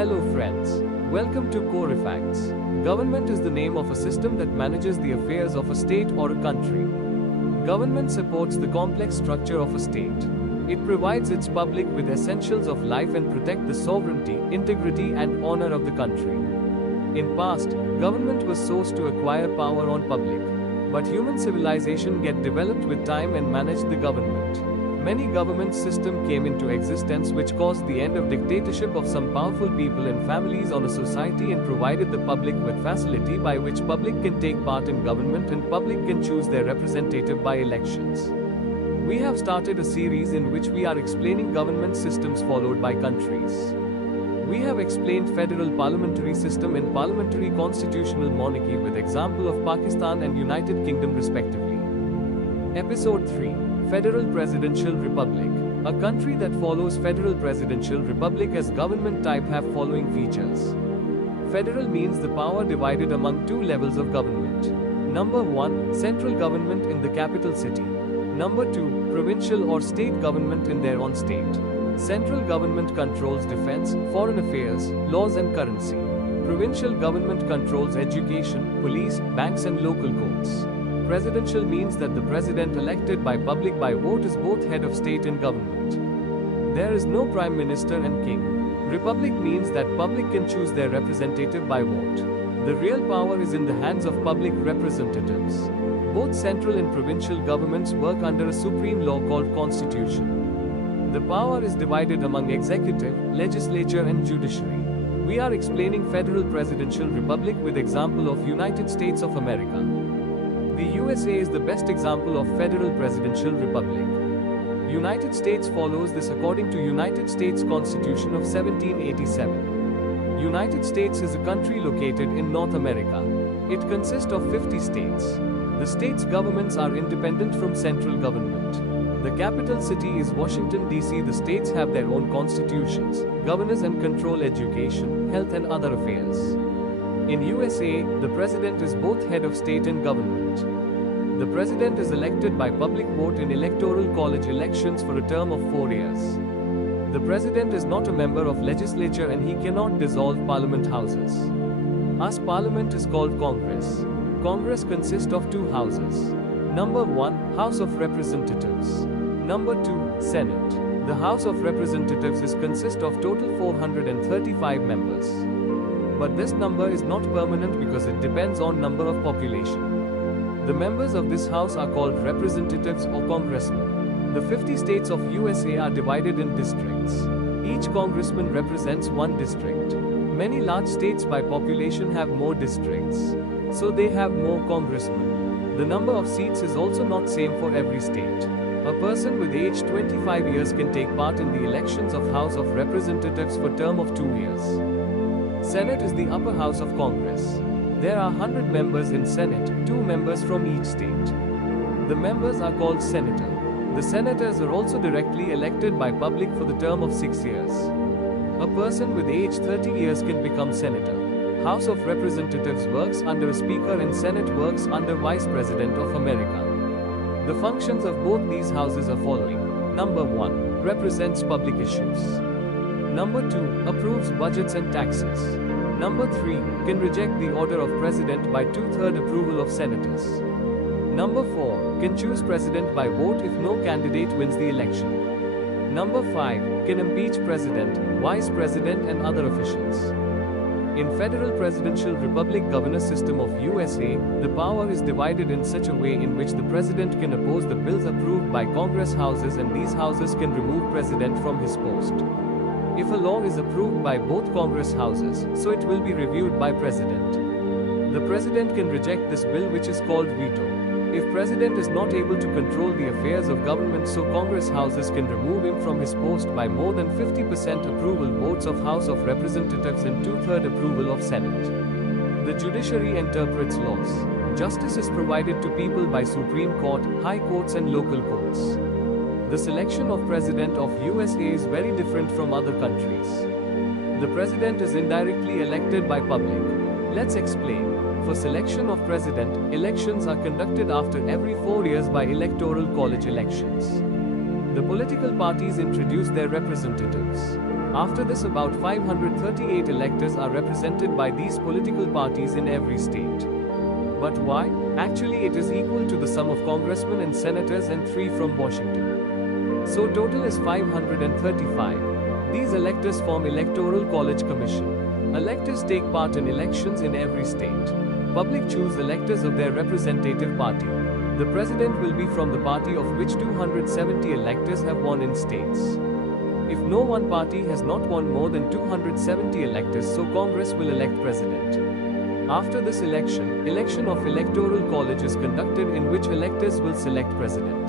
Hello friends. Welcome to Core Facts. Government is the name of a system that manages the affairs of a state or a country. Government supports the complex structure of a state. It provides its public with essentials of life and protect the sovereignty, integrity and honor of the country. In past, government was sourced to acquire power on public. But human civilization get developed with time and managed the government. Many government systems came into existence which caused the end of dictatorship of some powerful people and families on a society and provided the public with facility by which public can take part in government and public can choose their representative by elections. We have started a series in which we are explaining government systems followed by countries. We have explained federal parliamentary system and parliamentary constitutional monarchy with example of Pakistan and United Kingdom respectively. Episode 3. Federal Presidential Republic. A country that follows Federal Presidential Republic as government type have following features. Federal means the power divided among two levels of government. Number 1. Central government in the capital city. Number 2. Provincial or state government in their own state. Central government controls defense, foreign affairs, laws and currency. Provincial government controls education, police, banks and local courts. Presidential means that the president elected by public by vote is both head of state and government. There is no prime minister and king. Republic means that public can choose their representative by vote. The real power is in the hands of public representatives. Both central and provincial governments work under a supreme law called constitution. The power is divided among executive, legislature and judiciary. We are explaining Federal Presidential Republic with example of United States of America. The USA is the best example of Federal Presidential Republic. United States follows this according to United States Constitution of 1787. United States is a country located in North America. It consists of 50 states. The states' governments are independent from central government. The capital city is Washington, D.C. The states have their own constitutions, governors and control education, health and other affairs. In USA, the president is both head of state and government. The president is elected by public vote in electoral college elections for a term of 4 years. The president is not a member of legislature and he cannot dissolve parliament houses. Us parliament is called Congress. Congress consists of two houses. Number 1, House of Representatives. Number 2, Senate. The House of Representatives consists of total 435 members. But this number is not permanent because it depends on number of population. The members of this house are called representatives or congressmen. The 50 states of USA are divided in districts. Each congressman represents one district. Many large states by population have more districts. So they have more congressmen. The number of seats is also not same for every state. A person with age 25 years can take part in the elections of House of Representatives for term of 2 years. Senate is the upper house of Congress. There are 100 members in Senate, 2 members from each state. The members are called senator. The senators are also directly elected by public for the term of 6 years. A person with age 30 years can become senator. House of Representatives works under a speaker and Senate works under Vice President of America. The functions of both these houses are following. Number 1, represents public issues. Number 2, approves budgets and taxes. Number 3, can reject the order of president by 2/3 approval of senators. Number 4, can choose president by vote if no candidate wins the election. Number 5, can impeach president, vice president and other officials. In Federal Presidential Republic governor system of USA, the power is divided in such a way in which the president can oppose the bills approved by Congress houses and these houses can remove president from his post. If a law is approved by both Congress houses, so it will be reviewed by President. The President can reject this bill which is called veto. If President is not able to control the affairs of government, so Congress houses can remove him from his post by more than 50% approval votes of House of Representatives and 2/3 approval of Senate. The judiciary interprets laws. Justice is provided to people by Supreme Court, High Courts and local courts. The selection of President of USA is very different from other countries. The President is indirectly elected by public. Let's explain. For selection of President, elections are conducted after every 4 years by electoral college elections. The political parties introduce their representatives. After this, about 538 electors are represented by these political parties in every state. But why? Actually, it is equal to the sum of congressmen and senators and 3 from Washington. So total is 535. These electors form Electoral College Commission. Electors take part in elections in every state. Public choose electors of their representative party. The president will be from the party of which 270 electors have won in states. If no one party has not won more than 270 electors, so Congress will elect president. After this election of electoral college is conducted in which electors will select president.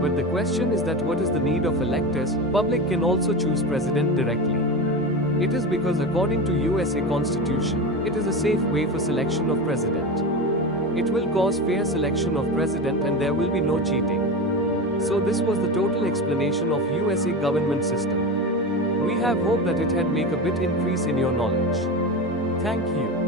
But the question is that what is the need of electors? Public can also choose president directly. It is because according to USA Constitution, it is a safe way for selection of president. It will cause fair selection of president and there will be no cheating. So this was the total explanation of USA government system. We have hope that it had make a bit increase in your knowledge. Thank you.